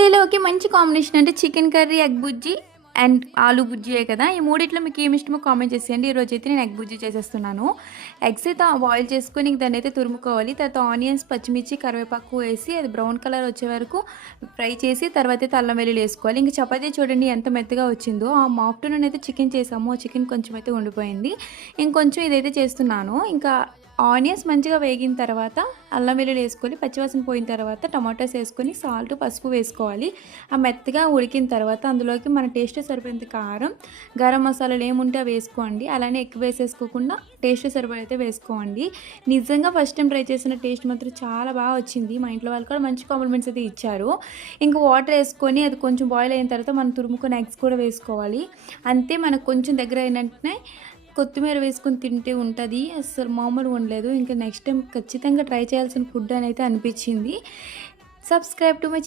చపాతీలోకి మంచి కాంబినేషన్ అంటే chicken curry, egg Bujji and ఆలు బుజ్జియే కదా! ఈ మూడిట్లో మీకు ఏమి ఇష్టమో కామెంట్ చేసేయండి. ఈరోజైతే నేను ఎగ్ బుజ్జి చేసేస్తున్నాను. ఎగ్స్ అయితే బాయిల్ చేసుకొని దాన్నైతే తురుముకోవాలి. తర్వాత ఆనియన్స్, పచ్చిమిర్చి, కరివేపాకు వేసి అది బ్రౌన్ కలర్ వచ్చే వరకు ఫ్రై చేసి తర్వాత అయితే అల్లం వెల్లుల్లి వేసుకోవాలి. ఇంక చపాతీ చూడండి ఎంత మెత్తగా వచ్చిందో. ఆఫ్టర్‌నూన్ అయితే చికెన్ చేసాము. చికెన్ కొంచెం అయితే ఉండిపోయింది. ఇంకొంచెం ఇదైతే చేస్తున్నాను. ఇంకా ఆనియన్స్ మంచిగా వేగిన తర్వాత అల్లం వెల్లుల్లి వేసుకొని పచ్చివాసన పోయిన తర్వాత టమాటోస్ వేసుకొని సాల్ట్, పసుపు వేసుకోవాలి. ఆ మెత్తగా ఉడికిన తర్వాత అందులోకి మన టేస్ట్ సరిపోయేంత కారం, గరం మసాలాలు ఏముంటే అవి వేసుకోండి. అలానే ఎక్కువ వేసేసుకోకుండా టేస్ట్ సరిపడైతే వేసుకోండి. నిజంగా ఫస్ట్ టైం ట్రై చేసిన టేస్ట్ మాత్రం చాలా బాగా వచ్చింది. మా ఇంట్లో వాళ్ళు కూడా మంచి కాంప్లిమెంట్స్ అయితే ఇచ్చారు. ఇంకా వాటర్ వేసుకొని అది కొంచెం బాయిల్ అయిన తర్వాత మనం తురుముకొని ఎగ్స్ కూడా వేసుకోవాలి. అంతే మనకు కొంచెం దగ్గర అయిన వెంటనే కొత్తిమీర వేసుకొని తింటే ఉంటుంది. అస్సలు మామూలుగా ఉండలేదు. ఇంకా నెక్స్ట్ టైం ఖచ్చితంగా ట్రై చేయాల్సిన ఫుడ్ అని అయితే అనిపించింది. Subscribe to my